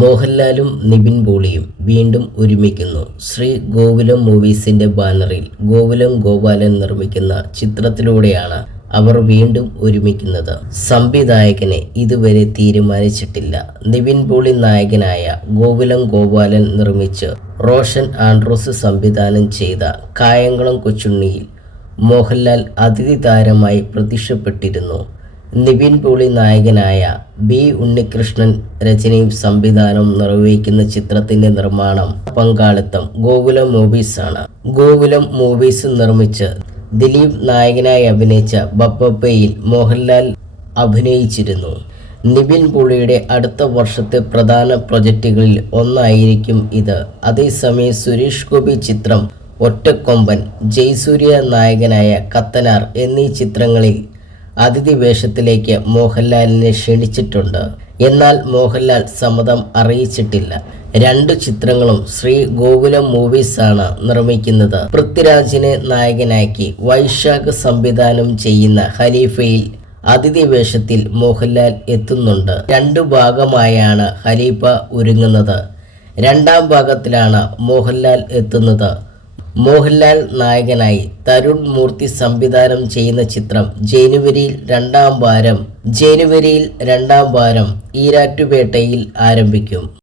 മോഹൻലാലും നിബിൻ പോളിയും വീണ്ടും ഒരുമിക്കുന്നു. ശ്രീ ഗോകുലം മൂവീസിന്റെ ബാനറിൽ ഗോകുലം ഗോപാലൻ നിർമ്മിക്കുന്ന ചിത്രത്തിലൂടെയാണ് അവർ വീണ്ടും ഒരുമിക്കുന്നത്. സംവിധായകനെ ഇതുവരെ തീരുമാനിച്ചിട്ടില്ല. നിവിൻ പോളി നായകനായ ഗോകുലം ഗോപാലൻ നിർമ്മിച്ച് റോഷൻ ആൻഡ്രോസ് സംവിധാനം ചെയ്ത കായംകുളം കൊച്ചുണ്ണിയിൽ മോഹൻലാൽ അതിഥി താരമായി പ്രത്യക്ഷപ്പെട്ടിരുന്നു. നിവിൻ പോളി നായകനായ ബി ഉണ്ണികൃഷ്ണൻ രചനയും സംവിധാനവും നിർവഹിക്കുന്ന ചിത്രത്തിന്റെ നിർമ്മാണം പങ്കാളിത്തം ഗോകുലം മൂവീസ് ആണ്. ഗോകുലം മൂവീസ് നിർമ്മിച്ച് ദിലീപ് നായകനായി അഭിനയിച്ച ബപ്പപ്പയിൽ മോഹൻലാൽ അഭിനയിച്ചിരുന്നു. നിവിൻ പുളിയുടെ അടുത്ത വർഷത്തെ പ്രധാന പ്രൊജക്റ്റുകളിൽ ഒന്നായിരിക്കും ഇത്. അതേസമയം സുരേഷ് ഗോപി ചിത്രം ഒറ്റക്കൊമ്പൻ ജയസൂര്യ നായകനായ കത്തനാർ എന്നീ ചിത്രങ്ങളിൽ അതിഥി വേഷത്തിലേക്ക് മോഹൻലാലിനെ ക്ഷണിച്ചിട്ടുണ്ട്. എന്നാൽ മോഹൻലാൽ സമ്മതം അറിയിച്ചിട്ടില്ല. രണ്ടു ചിത്രങ്ങളും ശ്രീ ഗോകുലം മൂവീസ് ആണ് നിർമ്മിക്കുന്നത്. പൃഥ്വിരാജിനെ നായകനാക്കി വൈശാഖ് സംവിധാനം ചെയ്യുന്ന ഖലീഫയിൽ അതിഥി വേഷത്തിൽ മോഹൻലാൽ എത്തുന്നുണ്ട്. രണ്ടു ഭാഗമായാണ് ഖലീഫ ഒരുങ്ങുന്നത്. രണ്ടാം ഭാഗത്തിലാണ് മോഹൻലാൽ എത്തുന്നത്. മോഹൻലാൽ നായകനായി തരുൺ മൂർത്തി സംവിധാനം ചെയ്യുന്ന ചിത്രം ജനുവരിയിൽ രണ്ടാം വാരം ജനുവരിയിൽ രണ്ടാം വാരം ഈരാറ്റുപേട്ടയിൽ ആരംഭിക്കും.